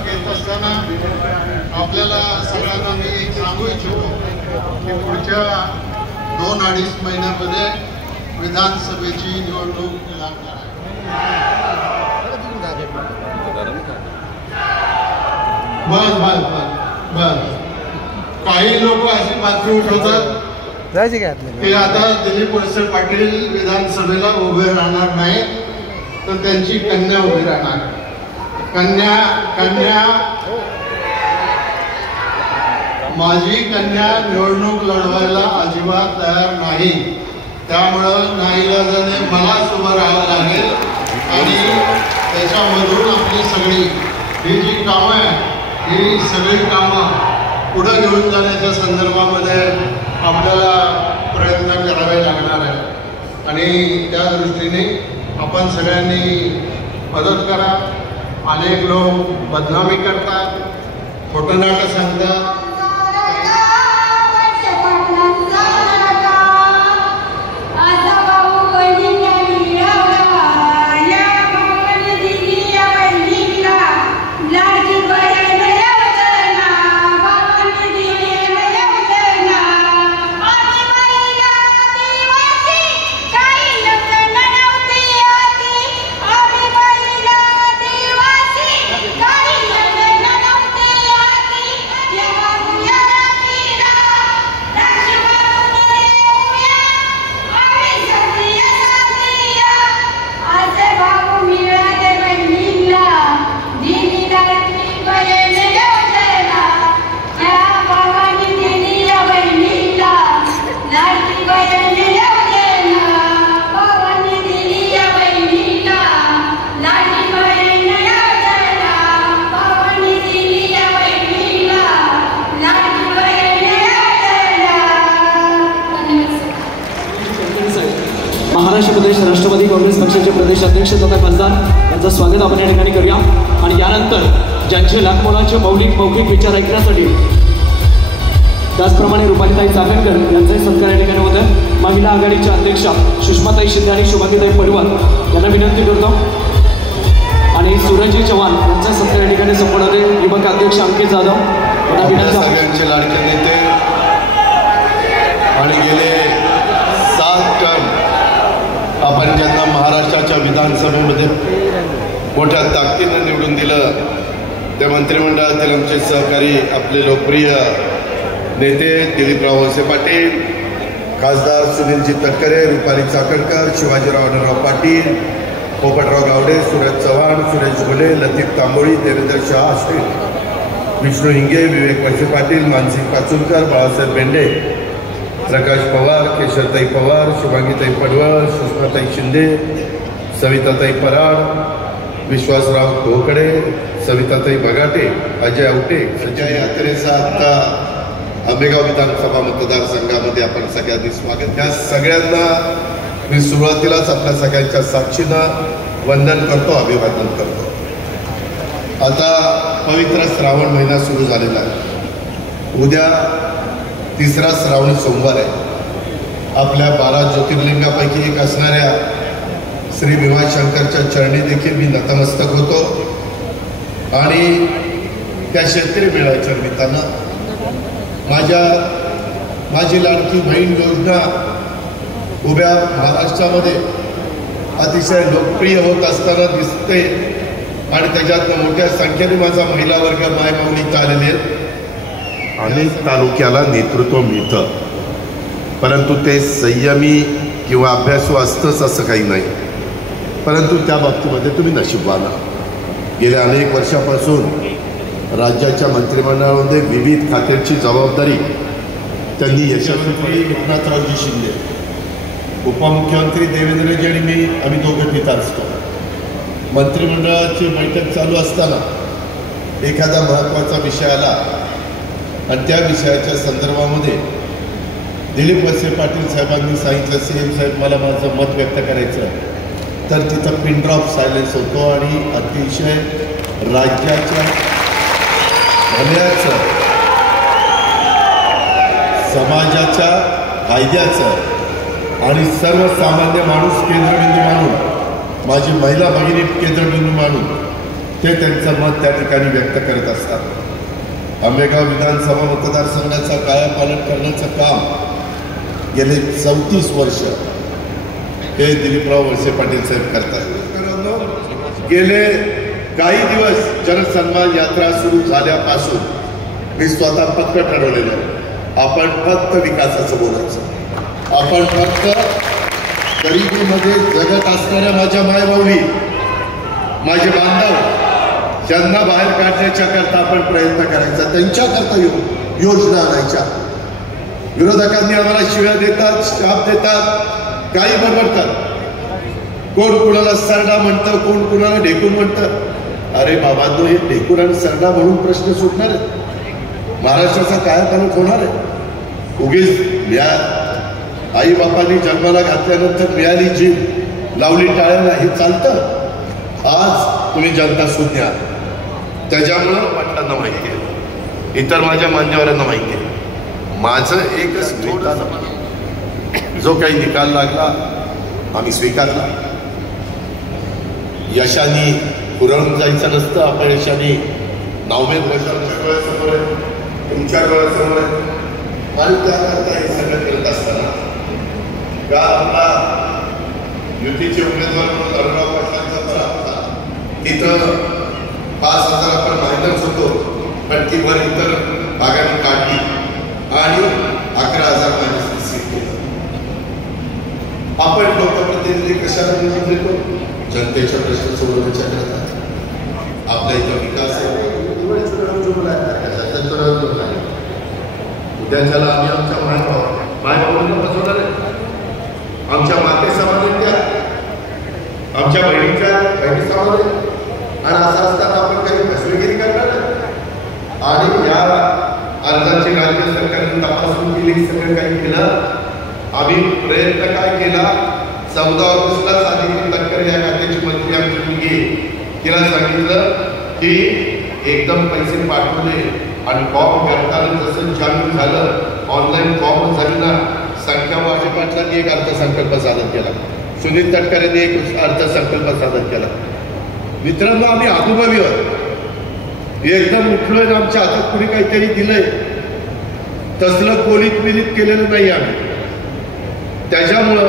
घेत असताना आपल्याला सगळ्यांना मी सांगू इच्छितो की पुढच्या 2-2.5 महिन्यामध्ये विधानसभेची निवडणूक लागणार आहे. बस काही लोक अशी बातमी उठवतात की आता दिलीप वळसे पाटील विधानसभेला उभे राहणार नाही तर त्यांची कन्या उभी राहणार. कन्या माझी कन्या निवडणूक लढवायला अजिबात तयार नाही. त्यामुळं नाईलाजाने मलाच उभं राहावं लागेल आणि त्याच्यामधून आपली सगळी ही जी कामं आहे ही सगळी कामं पुढं घेऊन जाण्याच्या संदर्भामध्ये आपल्याला प्रयत्न करावे लागणार आहे आणि त्या दृष्टीने आपण सगळ्यांनी मदत करा. अनेक लोक बदनामी करतात, खोटं नाटं सांगतात. महाराष्ट्र प्रदेश राष्ट्रवादी काँग्रेस पक्षाचे प्रदेश अध्यक्ष तथा खासदार यांचं स्वागत आपण या ठिकाणी करूया आणि यानंतर ज्यांचे लाखमोलाचे मौखिक विचार ऐकण्यासाठी त्याचप्रमाणे रुपालीताई चाकणकर यांचाही सत्कार या ठिकाणी होतं. महिला आघाडीच्या अध्यक्षा सुषमाताई शिंदे आणि शुभांगीताई पडवळ यांना विनंती करतो आणि सूरजजी चव्हाण यांचा सत्कार या ठिकाणी संपन्न होते. विभाग अध्यक्ष अंकित जाधव यांना विनंती. सगळ्यांचे लाडके नेते आणि गेले 7 टर्म आपण ज्यांना महाराष्ट्राच्या विधानसभेमध्ये मोठ्या ताकदीनं निवडून दिलं त्या मंत्रिमंडळातील आमचे सहकारी आपले लोकप्रिय नेते दिलीपराव वळसे पाटील, खासदार सुनीलजी तटकरे, रुपाली चाकणकर, शिवाजीराव अण्णाराव पाटील, पोपटराव गावडे, सूरज चव्हाण, सुरेश घुले, लतीफ तांबोळी, देवेंद्र शाह, विष्णू हिंगे, विवेक वळसे पाटील, मानसिंग पाचुलकर, बाळासाहेब बेंडे, प्रकाश पवार, केशरताई पवार, शुभांगीताई पडवळ, सुषमाताई शिंदे, सविताताई पराड, विश्वासराव धोकडे, सविताताई बगाटे, अजय आवटे, संजय यात्रेचा आता आंबेगाव विधानसभा मतदारसंघामध्ये आपण सगळ्यांनी स्वागत. त्या सगळ्यांना मी सुरुवातीलाच आपल्या सगळ्यांच्या साक्षीनं वंदन करतो, अभिवादन करतो. आता पवित्र श्रावण महिना सुरू झालेला आहे. उद्या 3रा श्रावणी सोमवार आहे. आपल्या 12 ज्योतिर्लिंगापैकी एक असणाऱ्या श्री भीमाशंकरच्या चरणी देखील मी नतमस्तक होतो आणि त्या शेतकरी मेळाव्याच्या निमित्तानं माझी लाडकी बहीण योजना उभ्या महाराष्ट्रामध्ये अतिशय लोकप्रिय होत असताना दिसते आणि त्याच्यातनं मोठ्या संख्येने माझा महिला वर्ग मायमाऊलीत आलेले आहेत. अनेक तालुक्याला नेतृत्व मिळतं, परंतु ते संयमी किंवा अभ्यासू असतंच असं काही नाही. परंतु त्या बाबतीमध्ये तुम्ही नशीबवान आहात. गेल्या अनेक वर्षापासून राज्याच्या मंत्रिमंडळामध्ये विविध खात्याची जबाबदारी त्यांनी यशस्वी. एकनाथरावजी शिंदे, उपमुख्यमंत्री देवेंद्रजी आणि मी, आम्ही दोघं तिथं असतो. मंत्रिमंडळाची बैठक चालू असताना एखादा महत्त्वाचा विषय आला आणि त्या विषयाच्या संदर्भामध्ये दिलीप वळसे पाटील साहेबांनी सांगितलं, CM साहेब मला माझं मत व्यक्त करायचं आहे. तर तिथं पिन ड्रॉप सायलेन्स होतो आणि अतिशय राज्याच्या भल्याचं, समाजाच्या फायद्याचं आणि सर्वसामान्य माणूस केंद्रबिंदू मानून, माझी महिला भगिनी केंद्रबिंदू मानून ते त्यांचं मत त्या ठिकाणी व्यक्त करत असतात. आंबेगाव विधानसभा मतदारसंघाचा कायापालट करण्याचं काम गेले 34 वर्ष हे दिलीपराव वळसे पाटील साहेब करतात. गेले काही दिवस जनसन्मान यात्रा सुरू झाल्यापासून मी स्वतः पक्क ठरवलेलं आहे, आपण फक्त विकासाचं बोलायचं. आपण फक्त गरिबीमध्ये जगत असणाऱ्या माझ्या मायबाऊली, माझे बांधव, ज्यांना बाहेर काढण्याच्या करता आपण प्रयत्न करायचा, त्यांच्याकरता योजना आणायच्या. विरोधकांनी आम्हाला शिव्या देतात, शाप देतात, काही बडबडतात. कोण कुणाला सरडा म्हणतं, कोण कुणाला ढेकून म्हणतं. अरे बाबांनो, हे ढेकून आणि सरडा म्हणून प्रश्न सुटणार आहे? महाराष्ट्राचा कायापालट होणार आहे? उगीच आई बापांनी जन्माला घातल्यानंतर मिळाली जीभ लावली टाळ्याला हे चालतं? आज तुम्ही जनता शून्य, त्याच्यामुळं पाटलांना माहिती आहे, इतर माझ्या मान्यवरांना माहिती आहे. माझं एकच थोडं, जो काही निकाल लागला आम्ही स्वीकारला. यशाने पुरवून जायचं नसतं, अपयशाने नावमेद डोळ्यासमोर आहे, तुमच्या डोळ्यासमोर आहे. आणि त्याकरता हे सगळं करत असताना का आपला युतीचे उमेदवार म्हणून अरुणराव पाटलांचा पराभव, तिथं 5,000 आपण मायनस होतो, पण ती भर इतर भागाने काढली आणि 11,000 मायनस सीट केलं. आपण लोकप्रतिनिधी कशाला निवडून देतो? जनतेच्या प्रश्न सोडवण्याच्या करता. आपल्या इथं विकास आहे, उद्याच्याला आम्ही आमच्या मायबाबांना बसवणार आहे, आमच्या माते समाजात द्या, आमच्या बहिणी समाजात. आणि असं असताना आपण काही फसवेगिरी करणार नाही. आणि या अर्जाची राज्य सरकारने तपासून केली, सगळं काही केलं. आम्ही प्रयत्न काय केला, 14 ऑगस्टला साधित तटकरे या खात्याची मंत्री आमची मुलगी, तिला सांगितलं की एकदम पैसे पाठवले आणि फॉर्म करताना जसं जामीन झालं, ऑनलाईन फॉर्म झालेला, संख्या वाजे पाटलांनी एक अर्थसंकल्प सादर केला, सुनील तटकरेंनी एक अर्थसंकल्प सादर केला. मित्रांनो, आम्ही अनुभवी आहोत, एकदम उठलोय ना आमच्या हातात कुणी काहीतरी दिलंय तसलं कोलीत मिलीत केलेलं नाही आम्ही. त्याच्यामुळं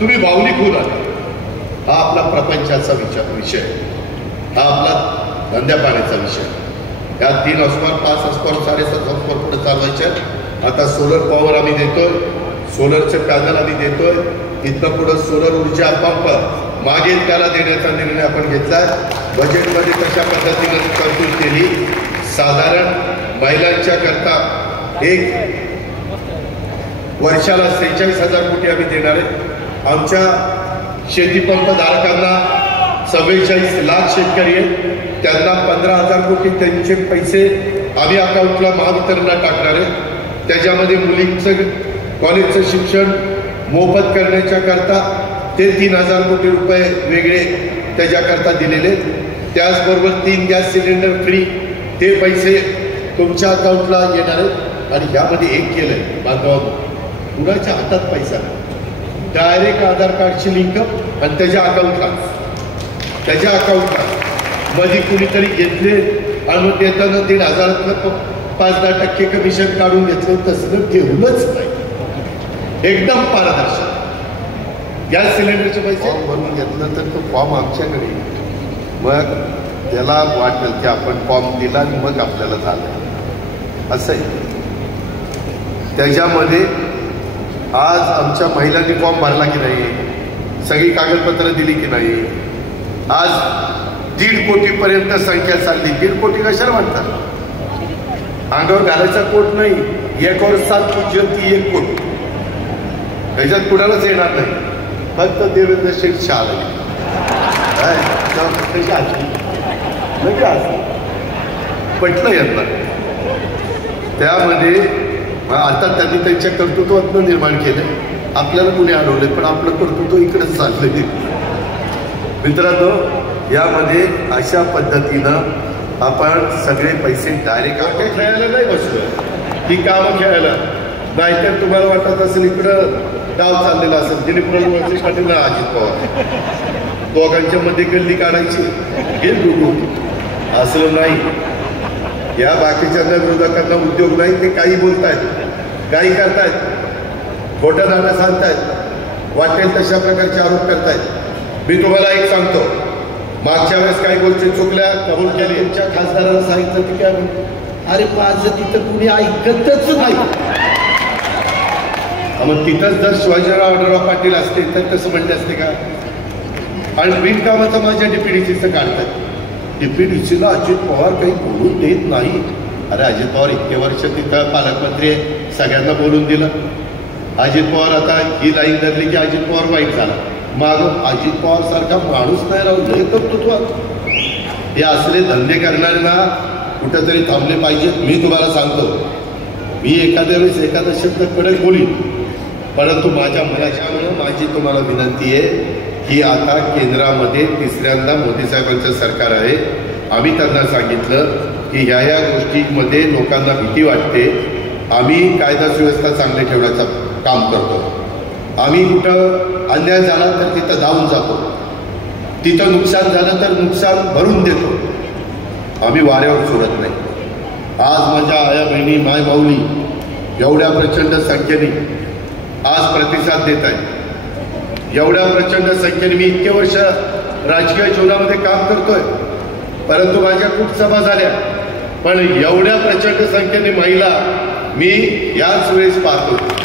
तुम्ही भावनिक होऊ नका. हा आपला प्रपंचाचा विषय, हा आपला धंद्या पाण्याचा विषय. या 3 हॉर्सपावर 5 हॉर्सपावर 7.5 हॉर्सपावर पुढे चालवायच्या. आता सोलर पॉवर आम्ही देतोय, सोलरचे पॅनल आम्ही देतोय. इथनं पुढं सोलर ऊर्जा पंप मागेल त्याला देण्याचा निर्णय आपण घेतलाय. बजेटमध्ये तशा पद्धतीने तरतूद केली. साधारण महिलांच्या करता एक वर्षाला 46,000 कोटी आम्ही देणार आहे. आमच्या शेतीपंप धारकांना 44 लाख शेतकरी आहेत, त्यांना 15,000 कोटी त्यांचे पैसे आम्ही अकाउंटला महावितरणला टाकणार आहे. त्याच्यामध्ये मुलींचं कॉलेजचं शिक्षण मोफत करण्याच्या करता ते 3,000 कोटी रुपये वेगळे त्याच्याकरता दिलेले. त्याचबरोबर 3 गॅस सिलेंडर फ्री, ते पैसे तुमच्या अकाउंटला येणार आहेत. आणि ह्यामध्ये एक केलंय बांधवांनो, कुणाच्या हातात पैसा डायरेक्ट आधार कार्डची लिंक आणि त्याच्या अकाउंटला मध्ये कुणीतरी घेतले आणि मग देताना 1,500 5-10% कमिशन काढून घेतलं, तसं ठेवूनच नाही. एकदम पारदर्शक. गॅस सिलेंडरचे पैसे भरून घेतलं तर तो फॉर्म आमच्याकडे, मग त्याला वाटेल की आपण फॉर्म दिला आणि मग आपल्याला झालं असं आहे. त्याच्यामध्ये आज आमच्या महिलांनी फॉर्म भरला की नाही, सगळी कागदपत्र दिली की नाही. आज 1.5 कोटीपर्यंत संख्या चालली. 1.5 कोटी कशाला म्हणतात? अंगावर घालायचा कोट नाही, 1 और 7 की ज्योती 1 कोट, ह्याच्यात कुणालाच येणार नाही. फक्त देवेंद्र शेठ शाह पटलं यांना. त्यामध्ये आता त्यांनी त्यांच्या कर्तृत्वातनं निर्माण केलं. आपल्याला कुणी अडवले, पण आपलं कर्तृत्व इकडेच चाललंय. मित्रांनो, यामध्ये अशा पद्धतीनं आपण सगळे पैसे डायरेक्ट खेळायला नाही बसलो, ही कामं खेळायला. नाहीतर तुम्हाला वाटत असेल इकडं डाव चाललेला असेल, दिलीपराव वळसे पाटील ना अजित पवार, दोघांच्या मध्ये गल्ली काढायची हे डुडू. असं नाही. या बाकीच्यांना विरोधकांना उद्योग नाही, ते काही बोलतायत, काही करतायत, खोटं नाटं सांगतायत, वाटेल तशा प्रकारचे आरोप करतायत. मी तुम्हाला एक सांगतो, मागच्या वेळेस काही गोष्टी चुकल्या, कबूल केली. तुमच्या खासदाराला सांगितलं की काय म्हणतो, अरे माझं तिथं कुणी ऐकतच नाही. मग तिथंच जर शिवाजीराव आढळराव पाटील असते तर तसं म्हणले असते का? आणि बिनकामाचं माझ्या डीपीडीसीचं काढतात. डीपीडीसीला अजित पवार काही बोलून देत नाही. अरे अजित पवार इतके वर्ष तिथं पालकमंत्री आहे, सगळ्यांना बोलून दिलं. अजित पवार आता ही लाईन धरली की अजित पवार वाईट झाला. माग अजित पवार सारखा माणूस नाही राहू लय कर्तृत्वात. हे असले धंदे करणाऱ्यांना कुठंतरी थांबले पाहिजेत. मी तुम्हाला सांगतो, मी एखाद्या वेळेस एखादा शब्द कडक बोलीन, परंतु माझ्या मनाच्यामुळं माझी तुम्हाला विनंती आहे की आता केंद्रामध्ये तिसऱ्यांदा मोदी साहेबांचं सरकार आहे. आम्ही त्यांना सांगितलं की ह्या गोष्टींमध्ये लोकांना भीती वाटते. आम्ही कायदा सुव्यवस्था चांगली ठेवण्याचं काम करतो. आम्ही कुठं अन्याय झाला तर तिथं धावून जातो, तिथं नुकसान झालं तर नुकसान भरून देतो. आम्ही वाऱ्यावर सोडत नाही. आज माझ्या आया बहिणी, माय माऊली एवढ्या प्रचंड संख्येने आज प्रतिसाद देत आहे. एवढ्या प्रचंड संख्येने मी इतके वर्ष राजकीय जीवनामध्ये काम करतोय, परंतु माझ्या खूप सभा झाल्या, पण एवढ्या प्रचंड संख्येने महिला मी याच वेळेस पाहतो.